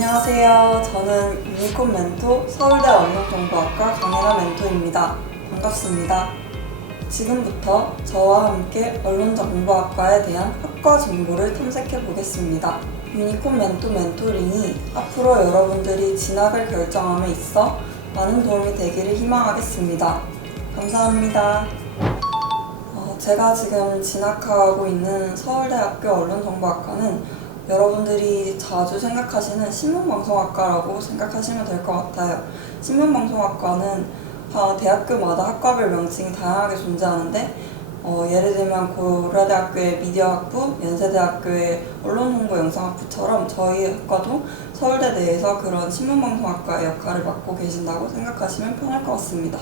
안녕하세요. 저는 유니콘 멘토 서울대 언론정보학과 강혜나 멘토입니다. 반갑습니다. 지금부터 저와 함께 언론정보학과에 대한 학과 정보를 탐색해 보겠습니다. 유니콘 멘토 멘토링이 앞으로 여러분들이 진학을 결정함에 있어 많은 도움이 되기를 희망하겠습니다. 감사합니다. 제가 지금 진학하고 있는 서울대학교 언론정보학과는 여러분들이 자주 생각하시는 신문방송학과라고 생각하시면 될 것 같아요. 신문방송학과는 대학교마다 학과별 명칭이 다양하게 존재하는데 예를 들면 고려대학교의 미디어학부, 연세대학교의 언론홍보영상학부처럼 저희 학과도 서울대 내에서 그런 신문방송학과의 역할을 맡고 계신다고 생각하시면 편할 것 같습니다.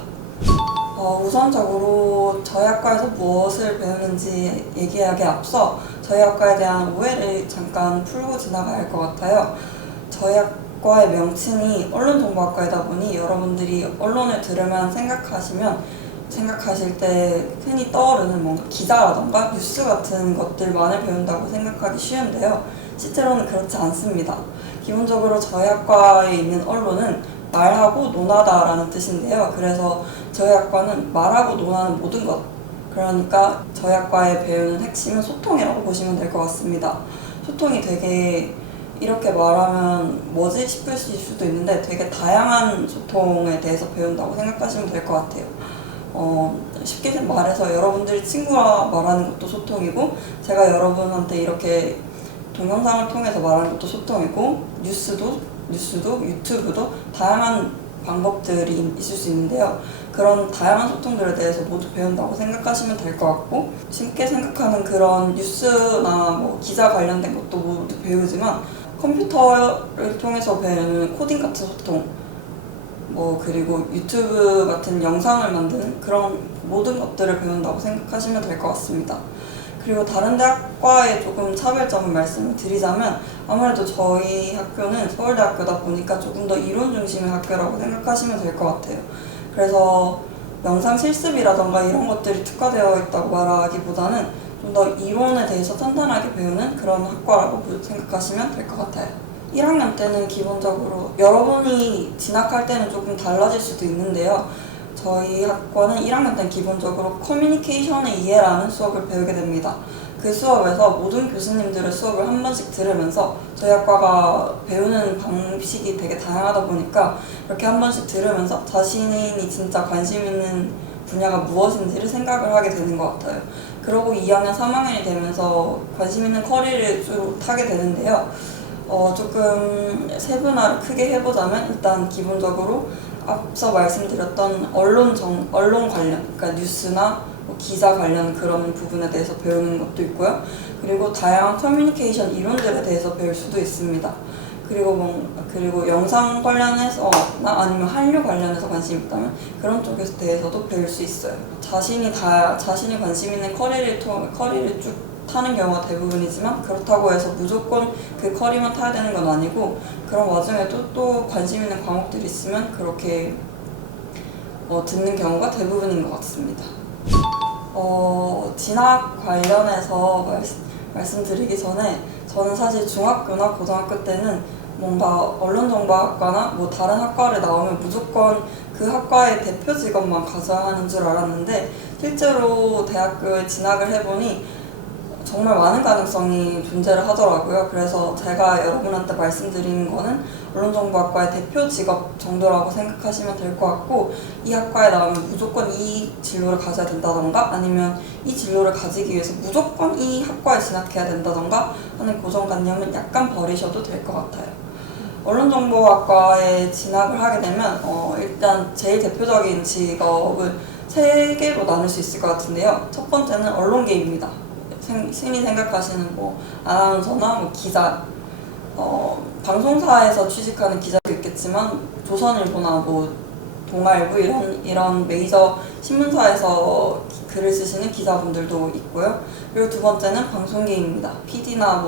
우선적으로 저희 학과에서 무엇을 배우는지 얘기하기에 앞서 저희 학과에 대한 오해를 잠깐 풀고 지나가야 할 것 같아요. 저희 학과의 명칭이 언론정보학과이다 보니 여러분들이 언론을 들으면 생각하실 때 흔히 떠오르는 뭔가 기자라던가 뉴스 같은 것들만을 배운다고 생각하기 쉬운데요. 실제로는 그렇지 않습니다. 기본적으로 저희 학과에 있는 언론은 말하고 논하다라는 뜻인데요. 그래서 저희 학과는 말하고 논하는 모든 것, 그러니까 저희 학과에 배우는 핵심은 소통이라고 보시면 될 것 같습니다. 소통이 되게 이렇게 말하면 뭐지 싶으실 수도 있는데 되게 다양한 소통에 대해서 배운다고 생각하시면 될 것 같아요. 쉽게 말해서 여러분들이 친구와 말하는 것도 소통이고, 제가 여러분한테 이렇게 동영상을 통해서 말하는 것도 소통이고, 뉴스도 유튜브도 다양한 방법들이 있을 수 있는데요. 그런 다양한 소통들에 대해서 모두 배운다고 생각하시면 될 것 같고, 쉽게 생각하는 그런 뉴스나 뭐 기자 관련된 것도 모두 배우지만 컴퓨터를 통해서 배우는 코딩 같은 소통, 그리고 유튜브 같은 영상을 만드는 그런 모든 것들을 배운다고 생각하시면 될 것 같습니다. 그리고 다른 대학과의 조금 차별점을 말씀을 드리자면 아무래도 저희 학교는 서울대학교다 보니까 조금 더 이론 중심의 학교라고 생각하시면 될 것 같아요. 그래서 영상 실습이라던가 이런 것들이 특화되어 있다고 말하기보다는 좀 더 이론에 대해서 탄탄하게 배우는 그런 학과라고 생각하시면 될 것 같아요. 1학년 때는 기본적으로 여러분이 진학할 때는 조금 달라질 수도 있는데요. 저희 학과는 1학년 때는 기본적으로 커뮤니케이션의 이해라는 수업을 배우게 됩니다. 그 수업에서 모든 교수님들의 수업을 한 번씩 들으면서 저희 학과가 배우는 방식이 되게 다양하다 보니까 이렇게 한 번씩 들으면서 자신이 진짜 관심 있는 분야가 무엇인지를 생각을 하게 되는 것 같아요. 그러고 2학년, 3학년이 되면서 관심 있는 커리를 주로 타게 되는데요. 조금 세분화를 크게 해보자면 일단 기본적으로 앞서 말씀드렸던 언론 관련, 그러니까 뉴스나 기자 관련 그런 부분에 대해서 배우는 것도 있고요. 그리고 다양한 커뮤니케이션 이론들에 대해서 배울 수도 있습니다. 그리고 영상 관련해서나 아니면 한류 관련해서 관심이 있다면 그런 쪽에 대해서도 배울 수 있어요. 자신이 관심 있는 커리를 쭉 타는 경우가 대부분이지만 그렇다고 해서 무조건 그 커리만 타야 되는 건 아니고 그런 와중에도 또 관심 있는 과목들이 있으면 그렇게 듣는 경우가 대부분인 것 같습니다. 진학 관련해서 말씀드리기 전에 저는 사실 중학교나 고등학교 때는 뭔가 언론정보학과나 다른 학과를 나오면 무조건 그 학과의 대표 직업만 가져야 하는 줄 알았는데 실제로 대학교에 진학을 해보니 정말 많은 가능성이 존재를 하더라고요. 그래서 제가 여러분한테 말씀드리는 거는 언론정보학과의 대표 직업 정도라고 생각하시면 될 것 같고, 이 학과에 나오면 무조건 이 진로를 가져야 된다던가 아니면 이 진로를 가지기 위해서 무조건 이 학과에 진학해야 된다던가 하는 고정관념은 약간 버리셔도 될 것 같아요. 언론정보학과에 진학을 하게 되면 일단 제일 대표적인 직업을 3개로 나눌 수 있을 것 같은데요. 첫 번째는 언론계입니다. 흔히 생각하시는 아나운서나 기자, 방송사에서 취직하는 기자도 있겠지만 조선일보나 동아일보 이런 메이저 신문사에서 글을 쓰시는 기자분들도 있고요. 그리고 두 번째는 방송계입니다. PD나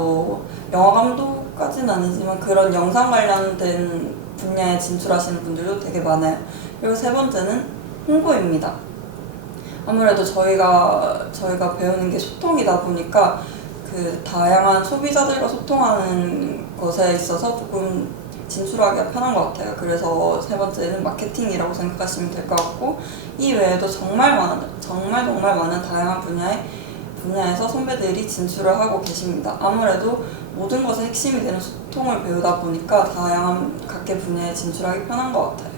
영화 감독까지는 아니지만 그런 영상 관련된 분야에 진출하시는 분들도 되게 많아요. 그리고 세 번째는 홍보입니다. 아무래도 저희가 배우는 게 소통이다 보니까 그 다양한 소비자들과 소통하는 것에 있어서 조금 진출하기가 편한 것 같아요. 그래서 세 번째는 마케팅이라고 생각하시면 될 것 같고, 이 외에도 정말 많은 다양한 분야에서 선배들이 진출을 하고 계십니다. 아무래도 모든 것의 핵심이 되는 소통을 배우다 보니까 다양한 각계 분야에 진출하기 편한 것 같아요.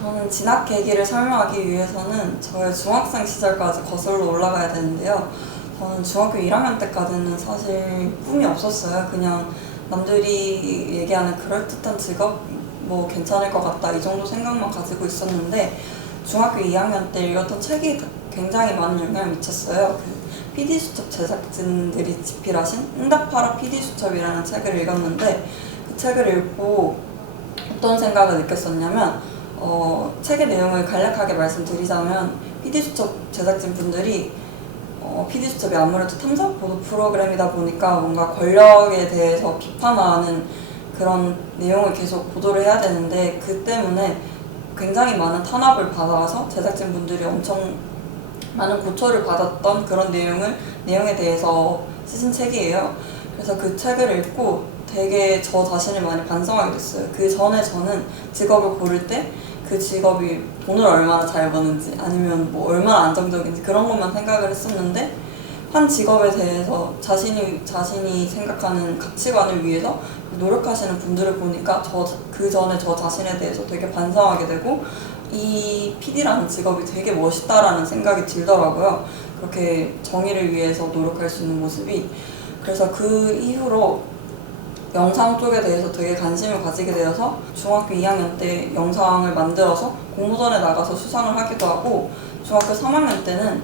저는 진학 계기를 설명하기 위해서는 저의 중학생 시절까지 거슬러 올라가야 되는데요. 저는 중학교 1학년 때까지는 사실 꿈이 없었어요. 그냥 남들이 얘기하는 그럴듯한 직업, 뭐 괜찮을 것 같다 이 정도 생각만 가지고 있었는데, 중학교 2학년 때 읽었던 책이 굉장히 많은 영향을 미쳤어요. 그 PD수첩 제작진들이 집필하신 응답하라 PD수첩이라는 책을 읽었는데, 그 책을 읽고 어떤 생각을 느꼈었냐면, 책의 내용을 간략하게 말씀드리자면, PD수첩 제작진 분들이 PD수첩이 아무래도 탐사 보도 프로그램이다 보니까 뭔가 권력에 대해서 비판하는 그런 내용을 계속 보도를 해야 되는데, 그 때문에 굉장히 많은 탄압을 받아서 제작진 분들이 엄청 많은 고초를 받았던 그런 내용에 대해서 쓰신 책이에요. 그래서 그 책을 읽고 되게 저 자신을 많이 반성하게 됐어요. 그 전에 저는 직업을 고를 때 그 직업이 돈을 얼마나 잘 버는지 아니면 뭐 얼마나 안정적인지 그런 것만 생각을 했었는데, 한 직업에 대해서 자신이 생각하는 가치관을 위해서 노력하시는 분들을 보니까 그 전에 저 자신에 대해서 되게 반성하게 되고, 이 PD라는 직업이 되게 멋있다라는 생각이 들더라고요. 그렇게 정의를 위해서 노력할 수 있는 모습이. 그래서 그 이후로 영상 쪽에 대해서 되게 관심을 가지게 되어서 중학교 2학년 때 영상을 만들어서 공모전에 나가서 수상을 하기도 하고, 중학교 3학년 때는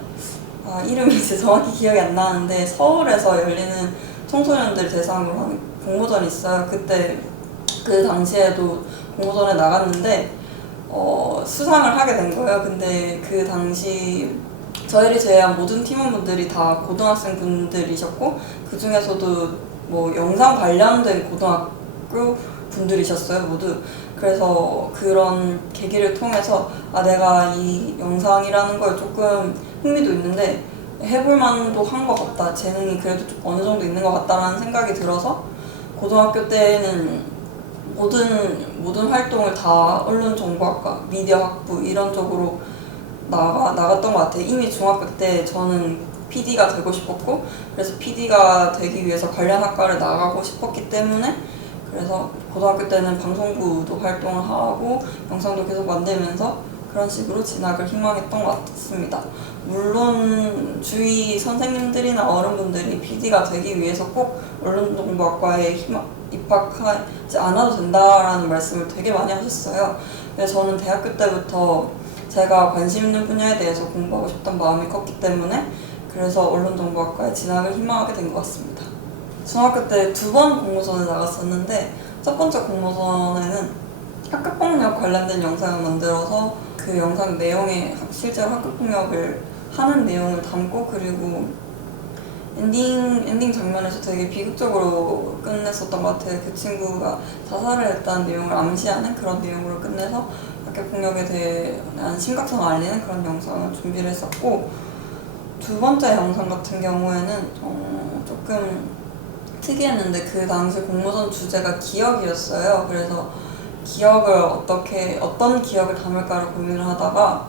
이름이 이제 정확히 기억이 안 나는데 서울에서 열리는 청소년들 대상으로 하는 공모전이 있어요. 그때 그 당시에도 공모전에 나갔는데 수상을 하게 된 거예요. 근데 그 당시 저희를 제외한 모든 팀원분들이 다 고등학생 분들이셨고, 그 중에서도 뭐 영상 관련된 고등학교 분들이셨어요, 모두. 그래서 그런 계기를 통해서 내가 이 영상이라는 걸 조금 흥미도 있는데 해볼 만도 한 것 같다, 재능이 그래도 좀 어느 정도 있는 것 같다라는 생각이 들어서 고등학교 때는 모든 활동을 다 언론정보학과, 미디어학부 이런 쪽으로 나갔던 것 같아요. 이미 중학교 때 저는 PD가 되고 싶었고, 그래서 PD가 되기 위해서 관련 학과를 나가고 싶었기 때문에, 그래서 고등학교 때는 방송부도 활동을 하고 영상도 계속 만들면서 그런 식으로 진학을 희망했던 것 같습니다. 물론 주위 선생님들이나 어른분들이 PD가 되기 위해서 꼭 언론정보학과에 입학하지 않아도 된다라는 말씀을 되게 많이 하셨어요. 근데 저는 대학교 때부터 제가 관심 있는 분야에 대해서 공부하고 싶던 마음이 컸기 때문에 그래서 언론정보학과에 진학을 희망하게 된 것 같습니다. 중학교 때 2번 공모전에 나갔었는데, 첫 번째 공모전에는 학교폭력 관련된 영상을 만들어서 그 영상 내용에 실제로 학교폭력을 하는 내용을 담고, 그리고 엔딩 장면에서 되게 비극적으로 끝냈었던 것 같아요. 그 친구가 자살을 했다는 내용을 암시하는 그런 내용으로 끝내서 학교폭력에 대한 심각성을 알리는 그런 영상을 준비를 했었고, 두 번째 영상 같은 경우에는 조금 특이했는데, 그 당시 공모전 주제가 기억이었어요. 그래서 어떤 기억을 담을까를 고민을 하다가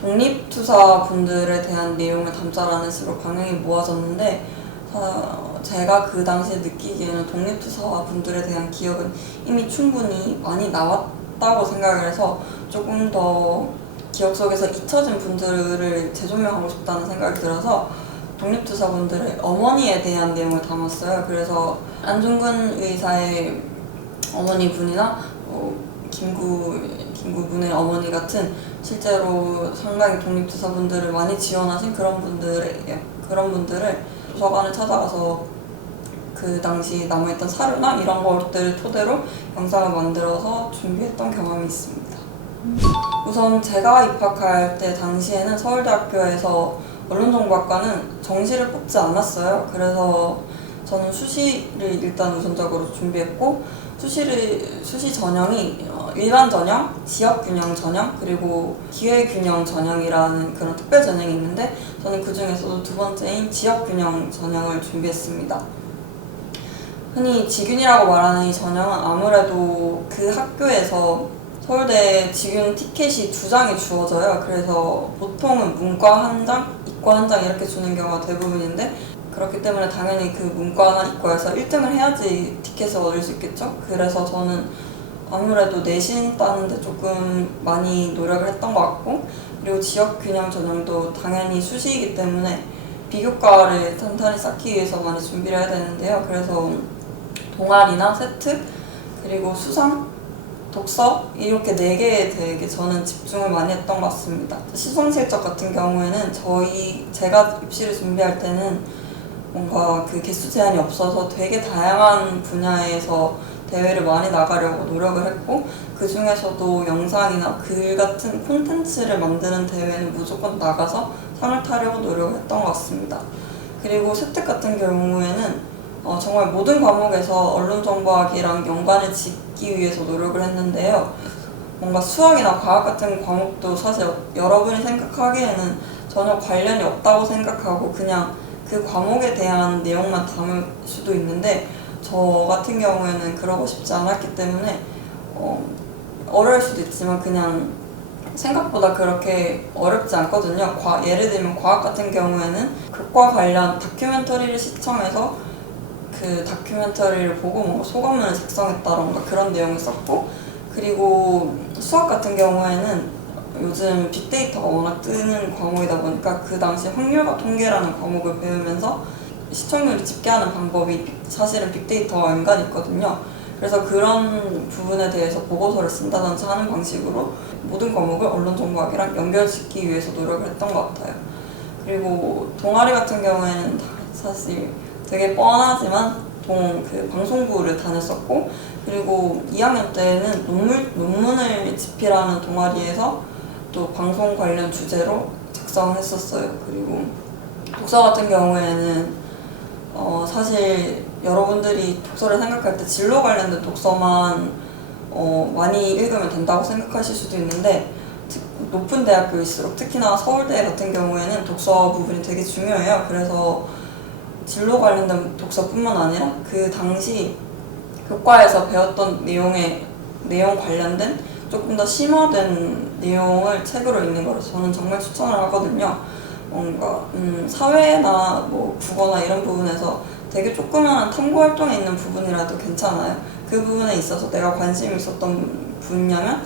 독립투사 분들에 대한 내용을 담자라는 식으로 방향이 모아졌는데, 제가 그 당시에 느끼기에는 독립투사 분들에 대한 기억은 이미 충분히 많이 나왔다고 생각을 해서 조금 더 기억 속에서 잊혀진 분들을 재조명하고 싶다는 생각이 들어서 독립투사분들의 어머니에 대한 내용을 담았어요. 그래서 안중근 의사의 어머니 분이나 김구 분의 어머니 같은 실제로 상당히 독립투사분들을 많이 지원하신 그런 분들을 도서관을 찾아가서 그 당시 남아있던 사료나 이런 것들을 토대로 영상을 만들어서 준비했던 경험이 있습니다. 우선 제가 입학할 때 당시에는 서울대학교에서 언론정보학과는 정시를 뽑지 않았어요. 그래서 저는 수시를 일단 우선적으로 준비했고, 수시 전형이 일반 전형, 지역균형 전형, 그리고 기회균형 전형이라는 그런 특별 전형이 있는데, 저는 그 중에서도 두 번째인 지역균형 전형을 준비했습니다. 흔히 직윤이라고 말하는 이 전형은 아무래도 그 학교에서 서울대 직윤 티켓이 2장이 주어져요. 그래서 보통은 문과 1장, 이과 1장 이렇게 주는 경우가 대부분인데, 그렇기 때문에 당연히 그 문과나 이과에서 1등을 해야지 티켓을 얻을 수 있겠죠. 그래서 저는 아무래도 내신 따는데 조금 많이 노력을 했던 것 같고, 그리고 지역균형 전형도 당연히 수시이기 때문에 비교과를 탄탄히 쌓기 위해서 많이 준비를 해야 되는데요. 그래서 동아리나 세특, 그리고 수상, 독서 이렇게 4개에 되게 저는 집중을 많이 했던 것 같습니다. 시성실적 같은 경우에는 제가 입시를 준비할 때는 뭔가 그 개수 제한이 없어서 되게 다양한 분야에서 대회를 많이 나가려고 노력을 했고, 그 중에서도 영상이나 글 같은 콘텐츠를 만드는 대회는 무조건 나가서 상을 타려고 노력을 했던 것 같습니다. 그리고 세특 같은 경우에는 정말 모든 과목에서 언론정보학이랑 연관을 짓기 위해서 노력을 했는데요. 뭔가 수학이나 과학 같은 과목도 사실 여러분이 생각하기에는 전혀 관련이 없다고 생각하고 그냥 그 과목에 대한 내용만 담을 수도 있는데, 저 같은 경우에는 그러고 싶지 않았기 때문에 어려울 수도 있지만 그냥 생각보다 그렇게 어렵지 않거든요. 예를 들면 과학 같은 경우에는 극과 관련 다큐멘터리를 시청해서 그 다큐멘터리를 보고 뭔가 소감문을 작성했다던가 그런 내용을 썼고, 그리고 수학 같은 경우에는 요즘 빅데이터가 워낙 뜨는 과목이다 보니까 그 당시 확률과 통계라는 과목을 배우면서 시청률을 집계하는 방법이 사실은 빅데이터와 연관이 있거든요. 그래서 그런 부분에 대해서 보고서를 쓴다든지 하는 방식으로 모든 과목을 언론정보학이랑 연결짓기 위해서 노력을 했던 것 같아요. 그리고 동아리 같은 경우에는 사실 되게 뻔하지만 방송부를 다녔었고, 그리고 2학년 때는 논문을 집필하는 동아리에서 또 방송 관련 주제로 작성했었어요. 그리고 독서 같은 경우에는 사실 여러분들이 독서를 생각할 때 진로 관련된 독서만 많이 읽으면 된다고 생각하실 수도 있는데, 높은 대학교일수록 특히나 서울대 같은 경우에는 독서 부분이 되게 중요해요. 그래서 진로 관련된 독서뿐만 아니라 그 당시 교과에서 배웠던 내용 관련된 조금 더 심화된 내용을 책으로 읽는 걸 저는 정말 추천을 하거든요. 뭔가 사회나 뭐 국어나 이런 부분에서 되게 조그마한 탐구 활동에 있는 부분이라도 괜찮아요. 그 부분에 있어서 내가 관심이 있었던 분야면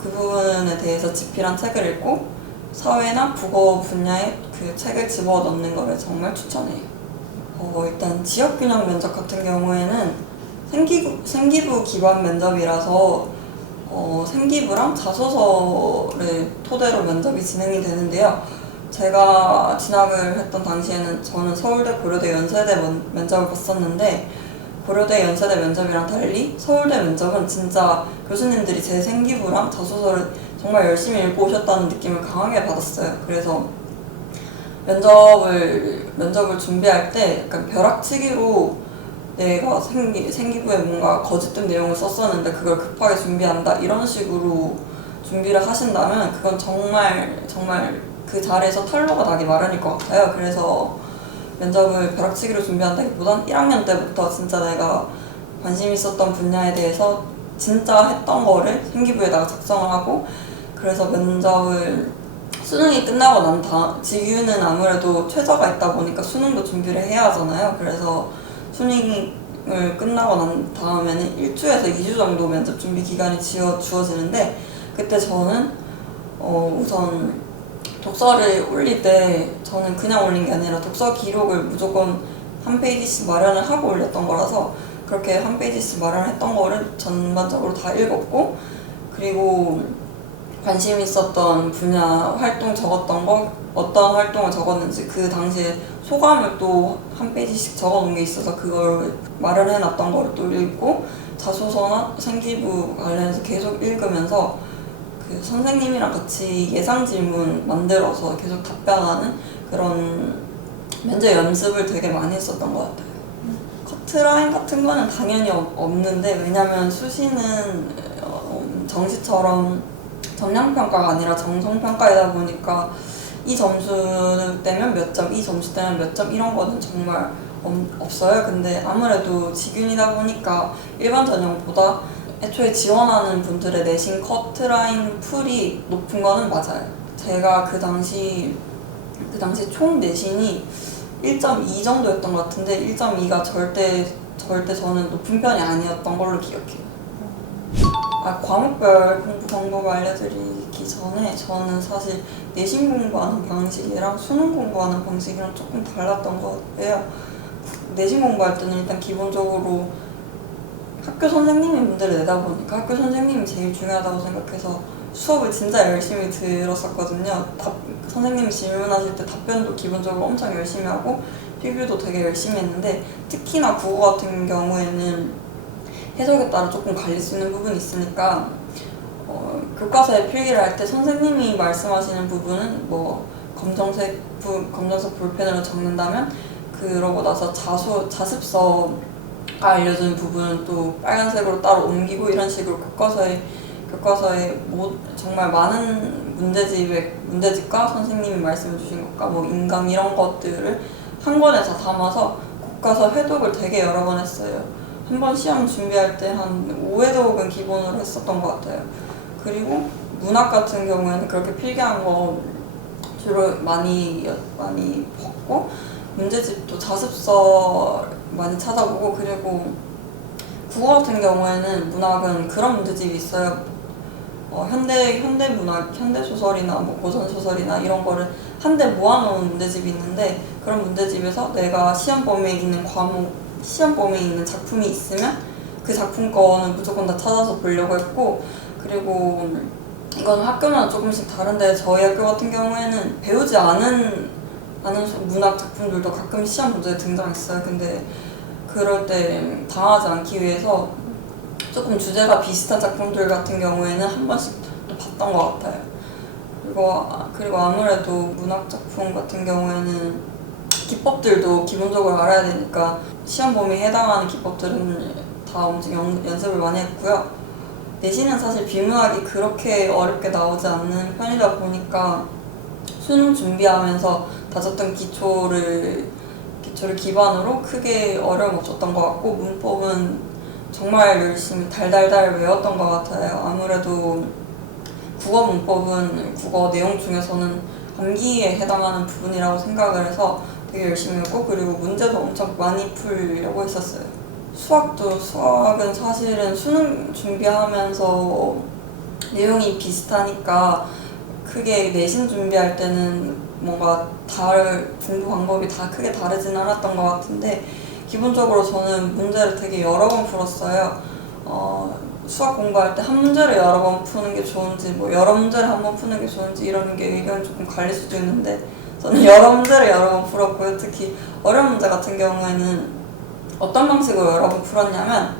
그 부분에 대해서 집필한 책을 읽고 사회나 국어 분야에 그 책을 집어넣는 거를 정말 추천해요. 일단 지역균형 면접 같은 경우에는 생기부 기반 면접이라서 생기부랑 자소서를 토대로 면접이 진행이 되는데요. 제가 진학을 했던 당시에는 저는 서울대, 고려대, 연세대 면접을 봤었는데, 고려대, 연세대 면접이랑 달리 서울대 면접은 진짜 교수님들이 제 생기부랑 자소서를 정말 열심히 읽고 오셨다는 느낌을 강하게 받았어요. 그래서 면접을 준비할 때 약간 벼락치기로 내가 생기부에 뭔가 거짓된 내용을 썼었는데 그걸 급하게 준비한다 이런 식으로 준비를 하신다면 그건 정말 그 자리에서 탈로가 나기 마련일 것 같아요. 그래서 면접을 벼락치기로 준비한다기보단 1학년 때부터 진짜 내가 관심 있었던 분야에 대해서 진짜 했던 거를 생기부에다가 작성을 하고, 그래서 수능이 끝나고 난 다음, 직유는 아무래도 최저가 있다 보니까 수능도 준비를 해야 하잖아요. 그래서 수능을 끝나고 난 다음에는 1주에서 2주 정도 면접 준비 기간이 주어지는데, 그때 저는 우선 독서를 올릴 때 저는 그냥 올린 게 아니라 독서 기록을 무조건 한 페이지씩 마련을 하고 올렸던 거라서 그렇게 한 페이지씩 마련했던 거를 전반적으로 다 읽었고, 그리고 관심 있었던 분야 활동 적었던 거, 어떤 활동을 적었는지 그 당시에 소감을 또 한 페이지씩 적어놓은 게 있어서 그걸 마련해놨던 거를 또 읽고, 자소서나 생기부 관련해서 계속 읽으면서 그 선생님이랑 같이 예상 질문 만들어서 계속 답변하는 그런 면접 연습을 되게 많이 했었던 것 같아요. 커트라인 같은 거는 당연히 없는데, 왜냐면 수시는 정시처럼 정량평가가 아니라 정성평가이다 보니까 이 점수 때면 몇 점, 이 점수 때면 몇 점 이런 거는 정말 없어요. 근데 아무래도 지균이다 보니까 일반 전형보다 애초에 지원하는 분들의 내신 커트라인 풀이 높은 거는 맞아요. 제가 그 당시 총 내신이 1.2 정도였던 것 같은데 1.2가 절대 저는 높은 편이 아니었던 걸로 기억해요. 과목별 공부 방법을 알려드리기 전에 저는 사실 내신 공부하는 방식이랑 수능 공부하는 방식이랑 조금 달랐던 거예요. 내신 공부할 때는 일단 기본적으로 학교 선생님이 문제를 내다 보니까 학교 선생님이 제일 중요하다고 생각해서 수업을 진짜 열심히 들었었거든요. 선생님이 질문하실 때 답변도 기본적으로 엄청 열심히 하고 필기도 되게 열심히 했는데 특히나 국어 같은 경우에는 해석에 따라 조금 갈릴 수 있는 부분이 있으니까 교과서에 필기를 할 때 선생님이 말씀하시는 부분은 뭐 검정색 볼펜으로 적는다면 그러고 나서 자습서가 알려주는 부분은 또 빨간색으로 따로 옮기고 이런 식으로 교과서에 정말 많은 문제집과 선생님이 말씀해 주신 것과 뭐 인강 이런 것들을 한 권에 다 담아서 교과서 회독을 되게 여러 번 했어요. 한 번 시험 준비할 때 한 5회독은 기본으로 했었던 것 같아요. 그리고 문학 같은 경우에는 그렇게 필기한 거 주로 많이 봤고 문제집도 자습서 많이 찾아보고 그리고 국어 같은 경우에는 문학은 그런 문제집이 있어요. 현대 문학, 현대 소설이나 뭐 고전 소설이나 이런 거를 한데 모아놓은 문제집이 있는데 그런 문제집에서 내가 시험 범위에 있는 작품이 있으면 그 작품 거는 무조건 다 찾아서 보려고 했고 그리고 이건 학교마다 조금씩 다른데 저희 학교 같은 경우에는 배우지 않은 문학 작품들도 가끔 시험 문제에 등장했어요. 근데 그럴 때 당하지 않기 위해서 조금 주제가 비슷한 작품들 같은 경우에는 한 번씩 또 봤던 것 같아요. 그리고 아무래도 문학 작품 같은 경우에는 기법들도 기본적으로 알아야 되니까 시험 범위에 해당하는 기법들은 다 엄청 연습을 많이 했고요. 내신은 사실 비문학이 그렇게 어렵게 나오지 않는 편이다 보니까 수능 준비하면서 다졌던 기초를 기반으로 크게 어려움 없었던 것 같고 문법은 정말 열심히 달달달 외웠던 것 같아요. 아무래도 국어 문법은 국어 내용 중에서는 암기에 해당하는 부분이라고 생각을 해서 되게 열심히 했고 그리고 문제도 엄청 많이 풀려고 했었어요. 수학은 사실은 수능 준비하면서 내용이 비슷하니까 크게 내신 준비할 때는 뭔가 공부 방법이 다 크게 다르진 않았던 것 같은데 기본적으로 저는 문제를 되게 여러 번 풀었어요. 수학 공부할 때 한 문제를 여러 번 푸는 게 좋은지 뭐 여러 문제를 한 번 푸는 게 좋은지 이런 게 의견이 조금 갈릴 수도 있는데 저는 여러 문제를 여러 번 풀었고요. 특히 어려운 문제 같은 경우에는 어떤 방식으로 여러 번 풀었냐면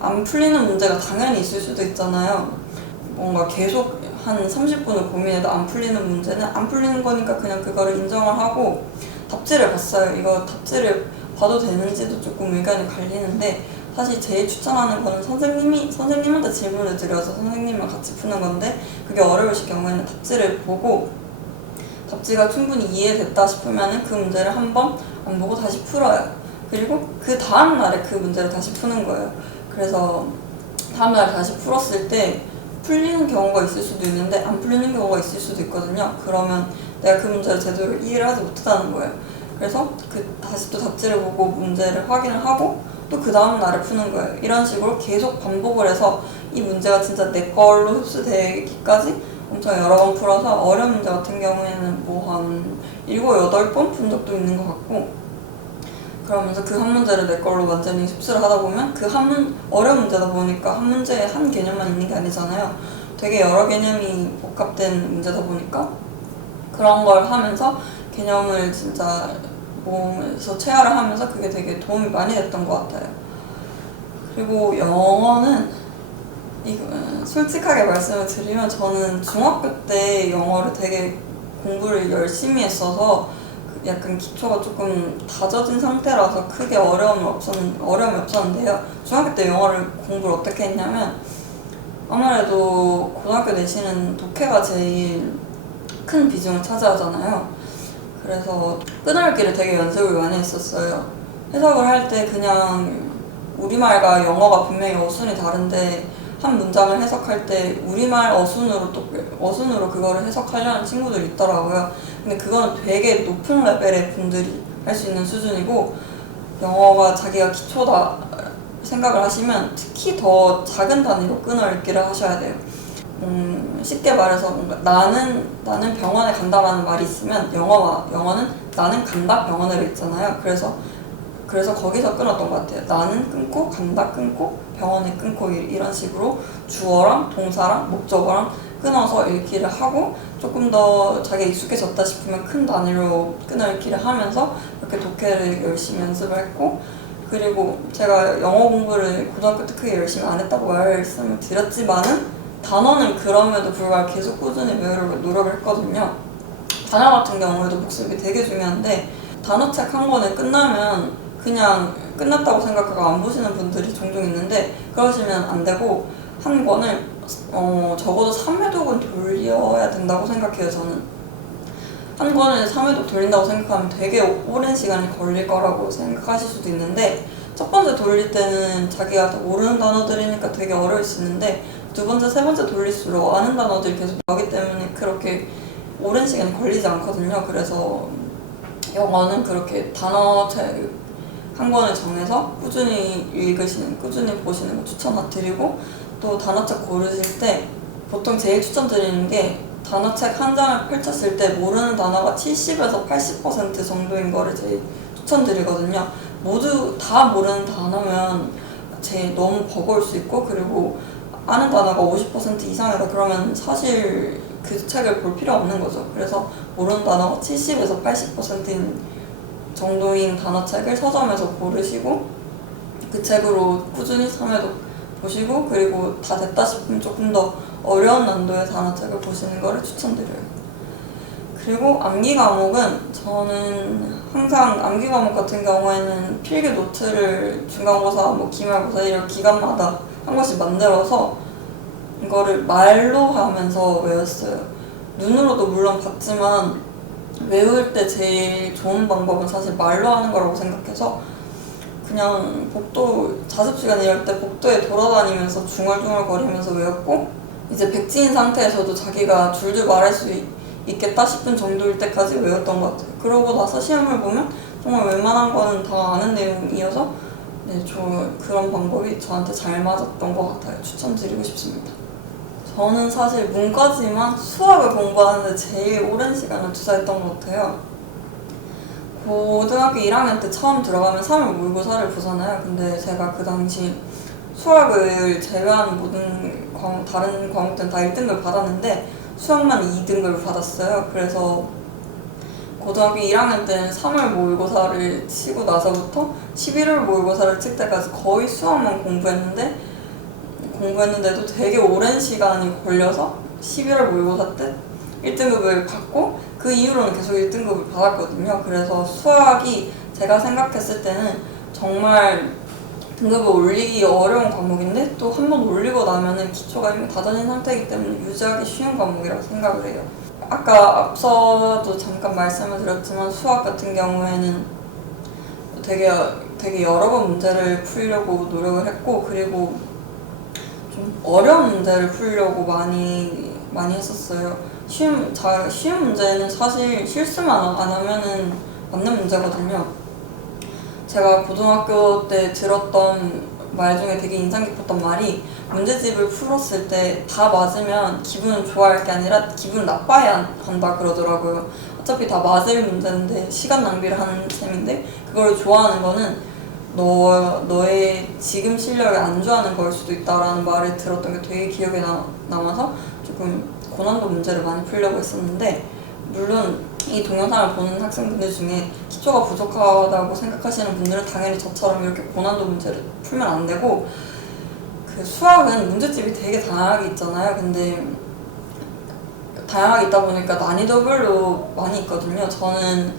안 풀리는 문제가 당연히 있을 수도 있잖아요. 뭔가 계속 한 30분을 고민해도 안 풀리는 문제는 안 풀리는 거니까 그냥 그거를 인정을 하고 답지를 봤어요. 이거 답지를 봐도 되는지도 조금 의견이 갈리는데 사실 제일 추천하는 거는 선생님한테 질문을 드려서 선생님이랑 같이 푸는 건데 그게 어려우실 경우에는 답지를 보고 답지가 충분히 이해됐다 싶으면 그 문제를 한 번 안 보고 다시 풀어요. 그리고 그 다음 날에 그 문제를 다시 푸는 거예요. 그래서 다음 날 다시 풀었을 때 풀리는 경우가 있을 수도 있는데 안 풀리는 경우가 있을 수도 있거든요. 그러면 내가 그 문제를 제대로 이해를 하지 못했다는 거예요. 그래서 다시 또 답지를 보고 문제를 확인을 하고 또 그 다음 날에 푸는 거예요. 이런 식으로 계속 반복을 해서 이 문제가 진짜 내 걸로 흡수되기까지 엄청 여러 번 풀어서 어려운 문제 같은 경우에는 뭐 한 7, 8번 푼 적도 있는 것 같고 그러면서 그 한 문제를 내 걸로 완전히 흡수를 하다 보면 어려운 문제다 보니까 한 문제에 한 개념만 있는 게 아니잖아요. 되게 여러 개념이 복합된 문제다 보니까 그런 걸 하면서 개념을 진짜 몸에서 체화를 하면서 그게 되게 도움이 많이 됐던 것 같아요. 그리고 영어는 솔직하게 말씀을 드리면 저는 중학교 때 영어를 되게 공부를 열심히 했어서 약간 기초가 조금 다져진 상태라서 크게 어려움이 없었는데요. 중학교 때 영어를 공부를 어떻게 했냐면 아무래도 고등학교 내신은 독해가 제일 큰 비중을 차지하잖아요. 그래서 끊어읽기를 되게 연습을 많이 했었어요. 해석을 할 때 그냥 우리말과 영어가 분명히 어순이 다른데 한 문장을 해석할 때 우리말 어순으로 그거를 해석하려는 친구들이 있더라고요. 근데 그거는 되게 높은 레벨의 분들이 할 수 있는 수준이고, 영어가 자기가 기초다 생각을 하시면 특히 더 작은 단위로 끊어읽기를 하셔야 돼요. 쉽게 말해서 뭔가 나는 병원에 간다라는 말이 있으면 영어는 나는 간다 병원으로 있잖아요. 그래서 거기서 끊었던 것 같아요. 나는 끊고 간다 끊고 병원에 끊고 이런 식으로 주어랑 동사랑 목적어랑 끊어서 읽기를 하고, 조금 더 자기가 익숙해졌다 싶으면 큰 단위로 끊어 읽기를 하면서 이렇게 독해를 열심히 연습을 했고, 그리고 제가 영어 공부를 고등학교 때 크게 열심히 안 했다고 말씀을 드렸지만은 단어는 그럼에도 불구하고 계속 꾸준히 외우려고 노력을 했거든요. 단어 같은 경우에도 복습이 되게 중요한데, 단어책 한 권을 끝나면 그냥 끝났다고 생각하고 안 보시는 분들이 종종 있는데, 그러시면 안 되고 한 권을 적어도 3회독은 돌려야 된다고 생각해요. 저는 한 권을 3회독 돌린다고 생각하면 되게 오랜 시간이 걸릴 거라고 생각하실 수도 있는데, 첫 번째 돌릴 때는 자기가 모르는 단어들이니까 되게 어려울 수 있는데, 두 번째, 세 번째 돌릴수록 아는 단어들이 계속 나오기 때문에 그렇게 오랜 시간이 걸리지 않거든요. 그래서 영어는 그렇게 단어책 한 권을 정해서 꾸준히 꾸준히 보시는 거 추천드리고, 또 단어책 고르실 때 보통 제일 추천드리는 게, 단어책 한 장을 펼쳤을 때 모르는 단어가 70에서 80% 정도인 거를 제일 추천드리거든요. 모두 다 모르는 단어면 너무 버거울 수 있고, 그리고 아는 단어가 50% 이상이다 그러면 사실 그 책을 볼 필요 없는 거죠. 그래서 모르는 단어가 70에서 80%인 정도인 단어책을 서점에서 고르시고 그 책으로 꾸준히 3회독 보시고, 그리고 다 됐다 싶으면 조금 더 어려운 난도의 단어책을 보시는 거를 추천드려요. 그리고 암기 과목은 저는 항상 암기 과목 같은 경우에는 필기 노트를 중간고사, 기말고사 이런 기간마다 한 권씩 만들어서 이거를 말로 하면서 외웠어요. 눈으로도 물론 봤지만 외울 때 제일 좋은 방법은 사실 말로 하는 거라고 생각해서, 그냥 자습 시간 이럴 때 복도에 돌아다니면서 중얼중얼 거리면서 외웠고, 이제 백지인 상태에서도 자기가 줄줄 말할 수 있겠다 싶은 정도일 때까지 외웠던 것 같아요. 그러고 나서 시험을 보면 정말 웬만한 거는 다 아는 내용이어서 그런 방법이 저한테 잘 맞았던 것 같아요. 추천드리고 싶습니다. 저는 사실 문과지만 수학을 공부하는데 제일 오랜 시간을 투자했던 것 같아요. 고등학교 1학년 때 처음 들어가면 3월 모의고사를 보잖아요. 근데 제가 그 당시 수학을 제외한 모든 다른 과목들은 다 1등급을 받았는데 수학만 2등급을 받았어요. 그래서 고등학교 1학년 때는 3월 모의고사를 치고 나서부터 11월 모의고사를 칠 때까지 거의 수학만 공부했는데도 되게 오랜 시간이 걸려서 11월 모의고사 때 1등급을 받고 그 이후로는 계속 1등급을 받았거든요. 그래서 수학이 제가 생각했을 때는 정말 등급을 올리기 어려운 과목인데, 또 한 번 올리고 나면은 기초가 이미 다져진 상태이기 때문에 유지하기 쉬운 과목이라고 생각을 해요. 아까 앞서도 잠깐 말씀을 드렸지만 수학 같은 경우에는 되게 여러 번 문제를 풀려고 노력을 했고, 그리고 좀 어려운 문제를 풀려고 많이 했었어요. 쉬운 문제는 사실 실수만 안 하면은 맞는 문제거든요. 제가 고등학교 때 들었던 말 중에 되게 인상 깊었던 말이, 문제집을 풀었을 때 다 맞으면 기분은 좋아할 게 아니라 기분 나빠야 한다 그러더라고요. 어차피 다 맞을 문제인데 시간 낭비를 하는 셈인데, 그걸 좋아하는 거는 너의 지금 실력에 안주하는 걸 수도 있다라는 말을 들었던 게 되게 기억에 남아서 조금 고난도 문제를 많이 풀려고 했었는데, 물론 이 동영상을 보는 학생분들 중에 기초가 부족하다고 생각하시는 분들은 당연히 저처럼 이렇게 고난도 문제를 풀면 안 되고, 그 수학은 문제집이 되게 다양하게 있잖아요. 근데 다양하게 있다 보니까 난이도별로 많이 있거든요. 저는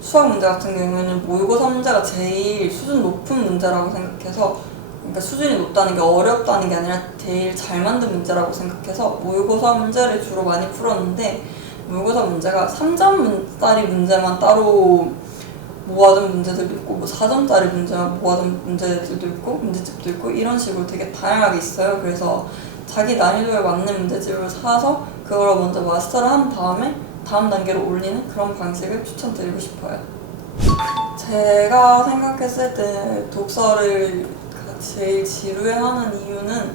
수학 문제 같은 경우에는 모의고사 문제가 제일 수준 높은 문제라고 생각해서, 그러니까 수준이 높다는 게 어렵다는 게 아니라 제일 잘 만든 문제라고 생각해서 모의고사 문제를 주로 많이 풀었는데, 모의고사 문제가 3점짜리 문제만 따로 모아둔 문제들도 있고 뭐 4점짜리 문제만 모아둔 문제들도 있고 문제집도 있고 이런 식으로 되게 다양하게 있어요. 그래서 자기 난이도에 맞는 문제집을 사서 그걸 먼저 마스터를 한 다음에 다음 단계로 올리는 그런 방식을 추천드리고 싶어요. 제가 생각했을 때 독서를 제일 지루해하는 이유는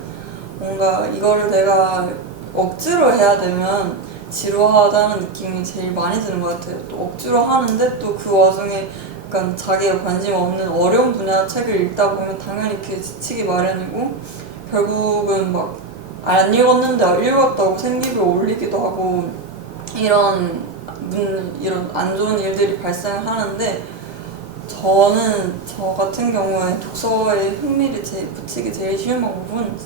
뭔가 이거를 내가 억지로 해야 되면 지루하다는 느낌이 제일 많이 드는 것 같아요. 또 억지로 하는데 또 그 와중에 약간 자기가 관심 없는 어려운 분야 책을 읽다 보면 당연히 이렇게 지치기 마련이고 결국은 막 안 읽었는데 읽었다고 생기부에 올리기도 하고 이런 안 좋은 일들이 발생하는데 저는 저 같은 경우에 독서에 흥미를 붙이기 제일 쉬운 방법은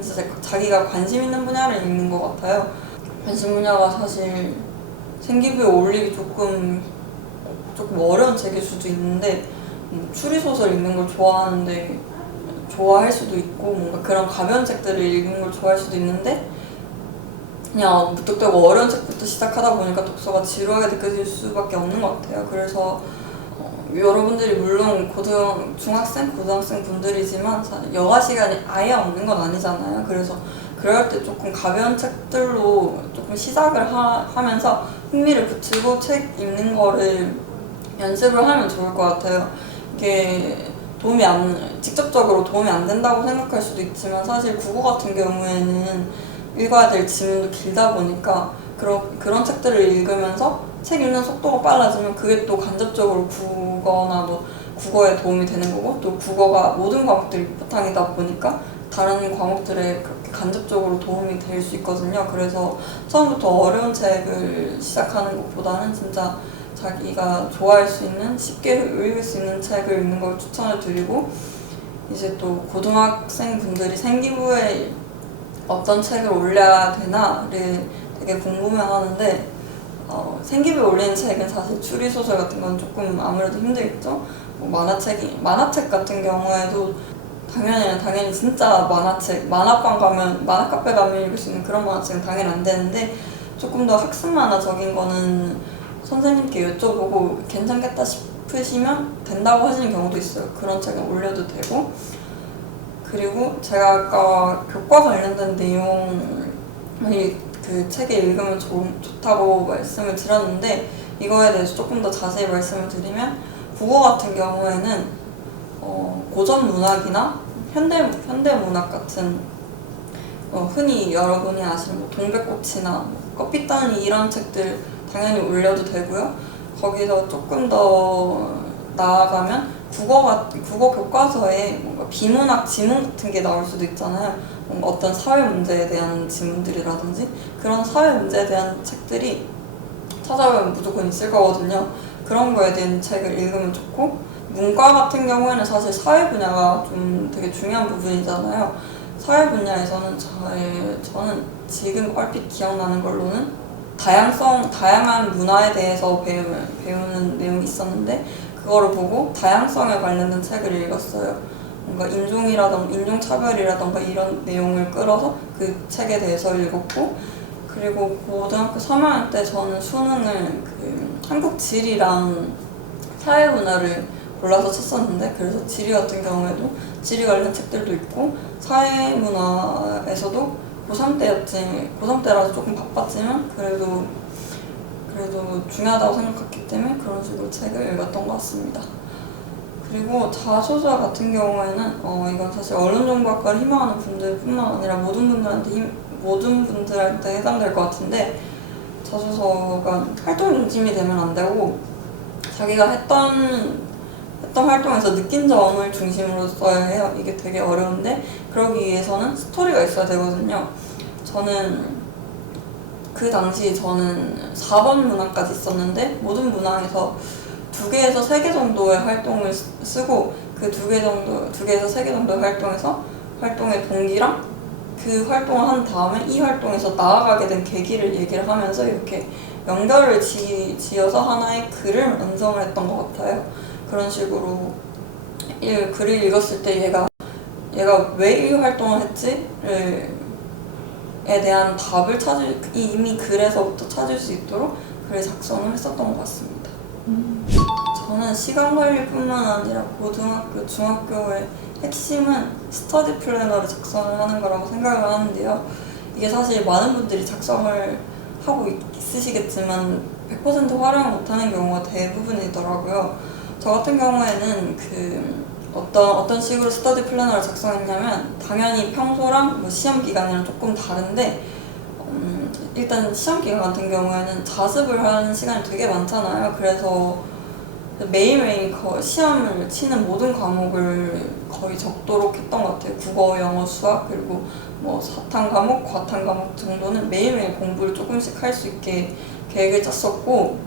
진짜 자기가 관심 있는 분야를 읽는 것 같아요. 관심 분야가 사실 생기부에 올리기 조금 어려운 책일 수도 있는데 추리소설 읽는 걸 좋아할 수도 있고 뭔가 그런 가벼운 책들을 읽는 걸 좋아할 수도 있는데 그냥 무턱대고 어려운 책부터 시작하다 보니까 독서가 지루하게 느껴질 수밖에 없는 것 같아요. 그래서 여러분들이 물론 중학생, 고등학생 분들이지만 여가 시간이 아예 없는 건 아니잖아요. 그래서 그럴 때 조금 가벼운 책들로 조금 시작을 하면서 흥미를 붙이고 책 읽는 거를 연습을 하면 좋을 것 같아요. 이게 직접적으로 도움이 안 된다고 생각할 수도 있지만 사실 국어 같은 경우에는 읽어야 될 지문도 길다 보니까 그런 책들을 읽으면서 책 읽는 속도가 빨라지면 그게 또 간접적으로 국어나 뭐 국어에 도움이 되는 거고 또 국어가 모든 과목들이 바탕이다 보니까 다른 과목들에 그렇게 간접적으로 도움이 될 수 있거든요. 그래서 처음부터 어려운 책을 시작하는 것보다는 진짜 자기가 좋아할 수 있는 쉽게 읽을 수 있는 책을 읽는 걸 추천을 드리고 이제 또 고등학생 분들이 생기부에 어떤 책을 올려야 되나를 되게 궁금해하는데 생기부에 올리는 책은 사실 추리소설 같은 건 조금 아무래도 힘들겠죠. 만화책 같은 경우에도 당연히 진짜 만화카페 가면 읽을 수 있는 그런 만화책은 당연히 안 되는데 조금 더 학습 만화적인 거는 선생님께 여쭤보고 괜찮겠다 싶으시면 된다고 하시는 경우도 있어요. 그런 책은 올려도 되고 그리고 제가 아까 교과 관련된 내용을 그 책에 읽으면 좋다고 말씀을 드렸는데 이거에 대해서 조금 더 자세히 말씀을 드리면 국어 같은 경우에는 고전 문학이나 현대 문학 같은 흔히 여러분이 아시는 뭐 동백꽃이나 뭐 꽃빛단이 이런 책들 당연히 올려도 되고요. 거기서 조금 더 나아가면 국어 교과서에 뭔가 비문학 지문 같은 게 나올 수도 있잖아요. 뭔가 어떤 사회 문제에 대한 지문들이라든지 그런 사회 문제에 대한 책들이 찾아보면 무조건 있을 거거든요. 그런 거에 대한 책을 읽으면 좋고 문과 같은 경우에는 사실 사회 분야가 좀 되게 중요한 부분이잖아요. 사회 분야에서는 저는 지금 얼핏 기억나는 걸로는 다양한 문화에 대해서 배우는 내용이 있었는데 그거를 보고 다양성에 관련된 책을 읽었어요. 뭔가 인종차별이라던가 이런 내용을 끌어서 그 책에 대해서 읽었고 그리고 고등학교 3학년 때 저는 수능을 한국 지리랑 사회문화를 골라서 쳤었는데 그래서 지리 같은 경우에도 지리 관련 책들도 있고 사회문화에서도 고3 때라서 조금 바빴지만 그래도 중요하다고 생각했기 때문에 그런 식으로 책을 읽었던 것 같습니다. 그리고 자소서 같은 경우에는 이건 사실 언론정보학과를 희망하는 분들뿐만 아니라 모든 분들한테 해당될 것 같은데 자소서가 활동 중심이 되면 안 되고 자기가 했던 활동에서 느낀 점을 중심으로 써야 해요. 이게 되게 어려운데 그러기 위해서는 스토리가 있어야 되거든요. 그 당시 저는 4번 문항까지 있었는데 모든 문항에서 2개에서 3개 정도의 활동을 쓰고 그 2개에서 3개 정도의 활동의 동기랑 그 활동을 한 다음에 이 활동에서 나아가게 된 계기를 얘기를 하면서 이렇게 연결을 지어서 하나의 글을 완성을 했던 것 같아요. 그런 식으로 글을 읽었을 때 얘가 왜 이 활동을 했지에 대한 답을 이미 글에서부터 찾을 수 있도록 글을 작성을 했었던 것 같습니다. 저는 저는 시간 관리뿐만 아니라 고등학교, 중학교의 핵심은 스터디 플래너를 작성을 하는 거라고 생각을 하는데요. 이게 사실 많은 분들이 작성을 하고 있으시겠지만 100% 활용을 못하는 경우가 대부분이더라고요. 저 같은 경우에는 어떤 식으로 스터디 플래너를 작성했냐면, 당연히 평소랑 시험 기간이랑 조금 다른데, 일단 시험 기간 같은 경우에는 자습을 하는 시간이 되게 많잖아요. 그래서 매일매일 시험을 치는 모든 과목을 거의 적도록 했던 것 같아요. 국어, 영어, 수학, 그리고 사탄 과목, 과탄 과목 정도는 매일매일 공부를 조금씩 할 수 있게 계획을 짰었고,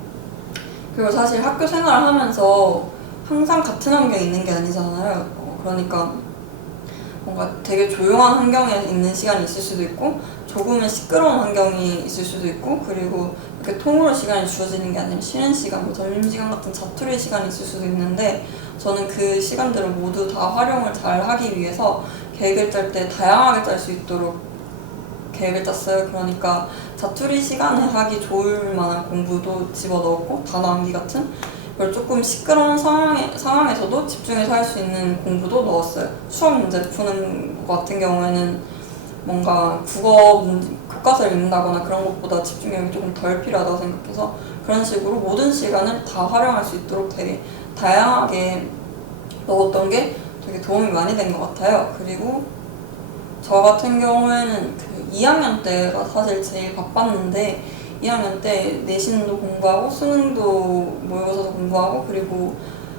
그리고 사실 학교 생활을 하면서 항상 같은 환경에 있는 게 아니잖아요. 그러니까 뭔가 되게 조용한 환경에 있는 시간이 있을 수도 있고, 조금은 시끄러운 환경이 있을 수도 있고, 그리고 이렇게 통으로 시간이 주어지는 게 아니라 쉬는 시간, 점심시간 같은 자투리 시간이 있을 수도 있는데, 저는 그 시간들을 모두 다 활용을 잘 하기 위해서 계획을 짤 때 다양하게 짤 수 있도록 계획을 짰어요. 그러니까 자투리 시간에 하기 좋을 만한 공부도 집어넣었고, 단어 암기 같은 그리고 조금 시끄러운 상황에서도 집중해서 할 수 있는 공부도 넣었어요. 수학 문제를 푸는 것 같은 경우에는 뭔가 교과서를 읽는다거나 그런 것보다 집중력이 조금 덜 필요하다고 생각해서 그런 식으로 모든 시간을 다 활용할 수 있도록 되게 다양하게 넣었던 게 되게 도움이 많이 된 것 같아요. 그리고 저 같은 경우에는 2학년 때가 사실 제일 바빴는데, 2학년 때 내신도 공부하고 수능도 모의고사도 공부하고, 그리고